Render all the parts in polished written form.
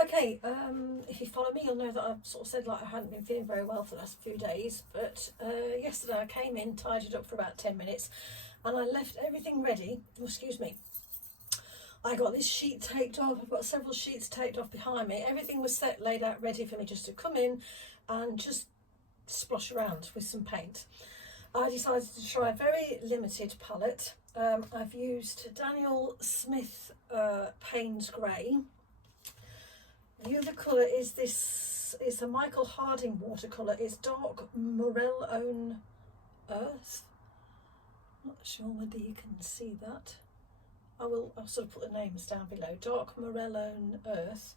Okay, if you follow me, you'll know that I've sort of said like I hadn't been feeling very well for the last few days, but yesterday I came in, tidied up for about 10 minutes, and I left everything ready. Oh, excuse me. I got this sheet taped off. I've got several sheets taped off behind me. Everything was set, laid out, ready for me just to come in and just splosh around with some paint. I decided to try a very limited palette. I've used Daniel Smith Payne's Grey. The other colour is this, it's a Michael Harding watercolour. It's dark Morellone Earth. I'm not sure whether you can see that. I'll sort of put the names down below. Dark Morellone Earth.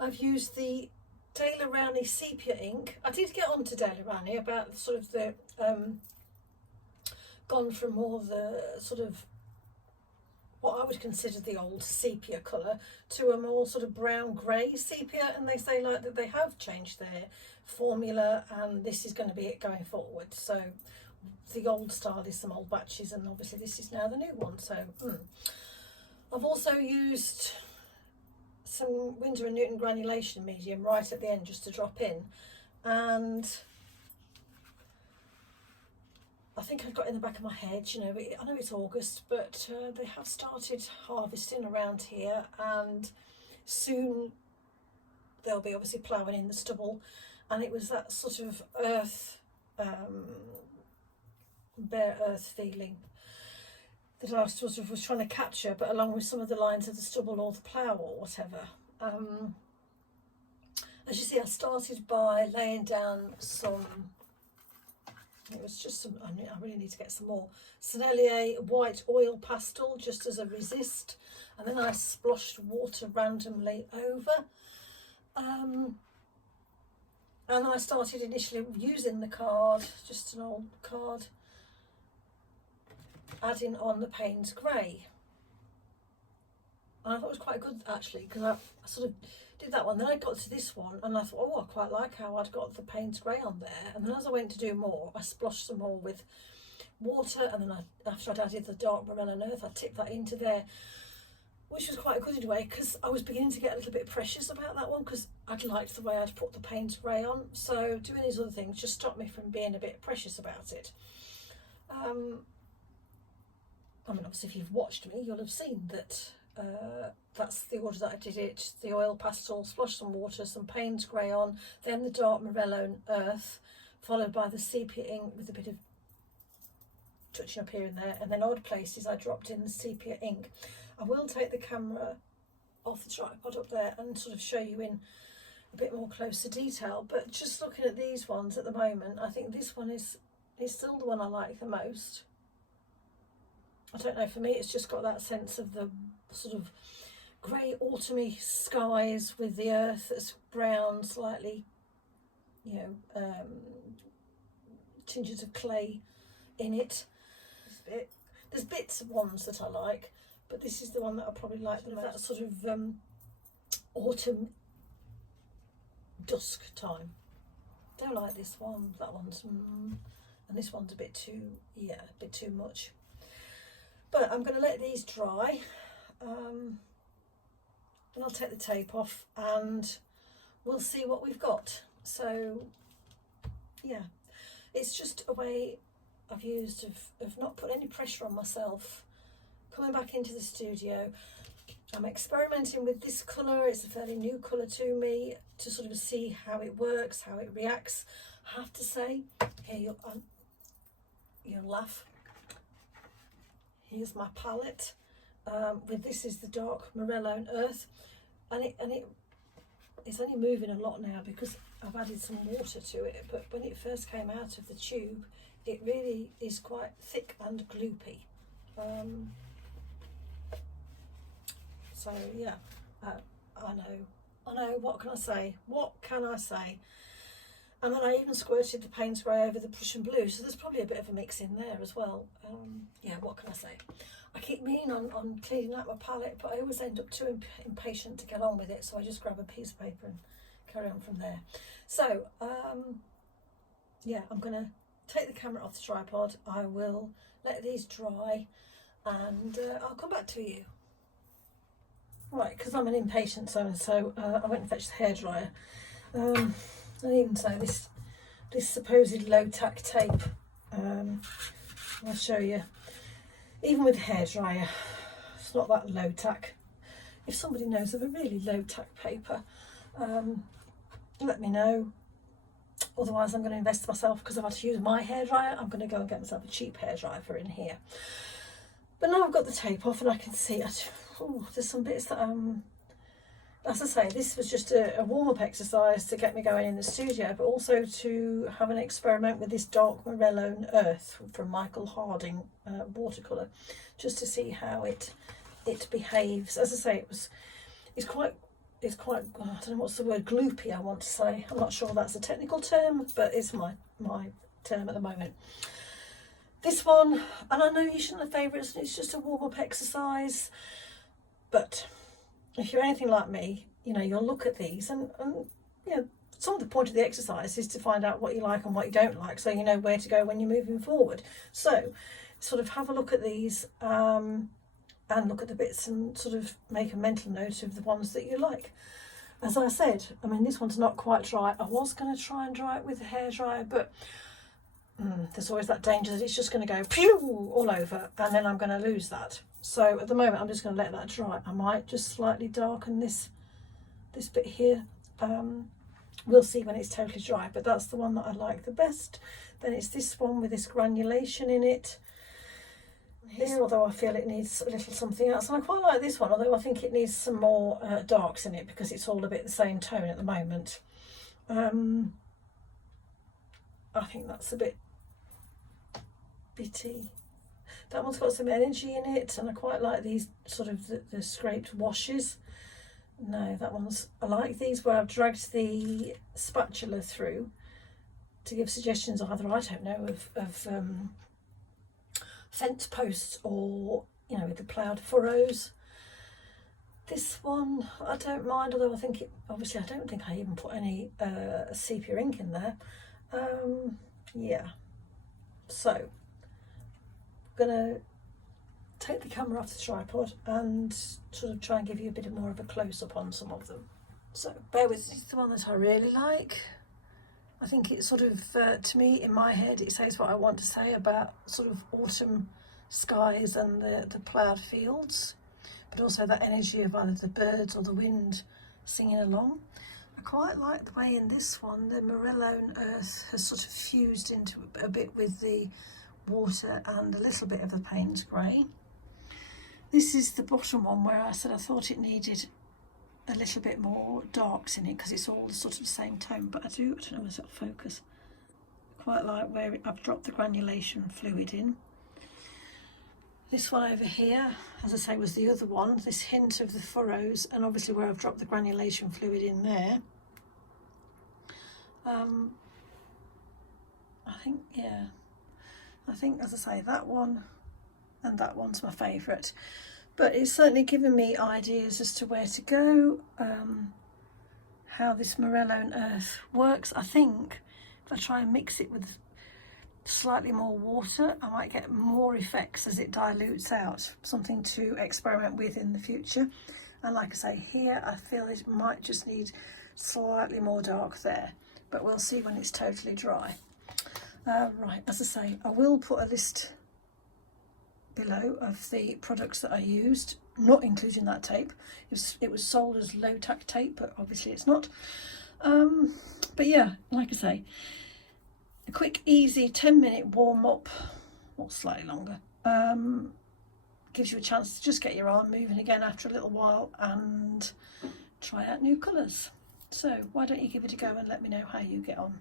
I've used the Daler Rowney Sepia ink. I did get on to Daler Rowney about sort of the gone from more the sort of what I would consider the old sepia colour to a more sort of brown grey sepia, and they say like that they have changed their formula and this is going to be it going forward. So the old style is some old batches and obviously this is now the new one. So I've also used some Winsor & Newton granulation medium right at the end just to drop in, and I think I've got in the back of my head, you know, I know it's August, but they have started harvesting around here, and soon they'll be obviously ploughing in the stubble, and it was that sort of earth, bare earth feeling that I sort of was trying to capture, but along with some of the lines of the stubble or the plough or whatever. As you see, I started by laying down some, it was just some, I really need to get some more Sennelier white oil pastel just as a resist, and then I sploshed water randomly over, and I started initially using the card, just an old card, adding on the Payne's Grey, and I thought it was quite good actually, because I sort of did that one, then I got to this one and I thought, oh, I quite like how I'd got the Payne's Grey on there, and then as I went to do more I splashed some more with water, and then after I'd added the dark Morellone Earth I tipped that into there, which was quite good in a way, because I was beginning to get a little bit precious about that one because I'd liked the way I'd put the Payne's Grey on, so doing these other things just stopped me from being a bit precious about it. I mean, obviously if you've watched me you'll have seen that that's the order that I did it. The oil pastel, splosh some water, some Payne's Grey on, then the dark Morellone Earth, followed by the sepia ink with a bit of touching up here and there, and then odd places I dropped in the sepia ink. I will take the camera off the tripod up there and sort of show you in a bit more closer detail, but just looking at these ones at the moment, I think this one is still the one I like the most. I don't know, for me it's just got that sense of the sort of grey autumny skies with the earth that's brown, slightly, you know, tinges of clay in it. There's bits of ones that I like, but this is the one that I probably like the most. That sort of autumn dusk time. Don't like this one, that one's and this one's a bit too, yeah, a bit too much. But I'm going to let these dry, then I'll take the tape off and we'll see what we've got. So yeah, it's just a way I've used of not putting any pressure on myself, coming back into the studio. I'm experimenting with this colour, it's a fairly new colour to me, to sort of see how it works, how it reacts. I have to say, here you'll laugh. Here's my palette. With this is the dark Morellone Earth, and it's only moving a lot now because I've added some water to it. But when it first came out of the tube, it really is quite thick and gloopy. So yeah, I know. What can I say? What can I say? And then I even squirted the Payne's Grey over the Prussian Blue, so there's probably a bit of a mix in there as well. Yeah, what can I say? I keep meaning on cleaning out my palette, but I always end up too impatient to get on with it, so I just grab a piece of paper and carry on from there. So, yeah, I'm going to take the camera off the tripod. I will let these dry, and I'll come back to you. Right, because I'm an impatient so I went and fetched the hairdryer. And even so, this supposed low tack tape, I'll show you. Even with the hairdryer, it's not that low tack. If somebody knows of a really low tack paper, let me know. Otherwise, I'm going to invest myself, because I've had to use my hairdryer. I'm going to go and get myself a cheap hairdryer for in here. But now I've got the tape off and I can see, there's some bits that, as I say, this was just a warm-up exercise to get me going in the studio, but also to have an experiment with this dark Morellone earth from Michael Harding watercolour, just to see how it behaves. As I say, it's quite, I don't know what's the word, gloopy, I want to say. I'm not sure that's a technical term, but it's my term at the moment. This one, and I know you shouldn't have favourites, it's just a warm-up exercise, but if you're anything like me, you know, you'll look at these and you know, some of the point of the exercise is to find out what you like and what you don't like, so you know where to go when you're moving forward. So sort of have a look at these and look at the bits and sort of make a mental note of the ones that you like. As I said, I mean, this one's not quite dry. I was going to try and dry it with a hairdryer, but there's always that danger that it's just going to go pew all over and then I'm going to lose that. So at the moment I'm just going to let that dry. I might just slightly darken this bit here. We'll see when it's totally dry, but that's the one that I like the best. Then it's this one with this granulation in it here, although I feel it needs a little something else. And I quite like this one, although I think it needs some more darks in it, because it's all a bit the same tone at the moment. I think that's a bit bitty. That one's got some energy in it, and I quite like these sort of the scraped washes. No, that one's, I like these where I've dragged the spatula through to give suggestions either, I don't know, of fence posts or, you know, with the ploughed furrows. This one I don't mind, although I think obviously I don't think I even put any sepia ink in there. Yeah, so I'm gonna take the camera off the tripod and sort of try and give you a bit more of a close-up on some of them. So bear with me. It's the one that I really like. I think it's sort of, to me, in my head, it says what I want to say about sort of autumn skies and the ploughed fields, but also that energy of either the birds or the wind singing along. I quite like the way in this one the Morellone earth has sort of fused into a bit with the water and a little bit of the Payne's grey. This is the bottom one where I said I thought it needed a little bit more darks in it because it's all sort of the same tone, but I don't know whether it'll focus. Quite like where I've dropped the granulation fluid in. This one over here, as I say, was the other one, this hint of the furrows, and obviously where I've dropped the granulation fluid in there. I think, as I say, that one and that one's my favourite. But it's certainly given me ideas as to where to go, how this Morellone earth works. I think if I try and mix it with slightly more water, I might get more effects as it dilutes out. Something to experiment with in the future. And like I say, here I feel it might just need slightly more dark there, but we'll see when it's totally dry. Right, as I say, I will put a list below of the products that I used, not including that tape. It was sold as low tack tape, but obviously it's not. But yeah, like I say, a quick, easy 10-minute warm up, or slightly longer, gives you a chance to just get your arm moving again after a little while and try out new colours. So why don't you give it a go and let me know how you get on.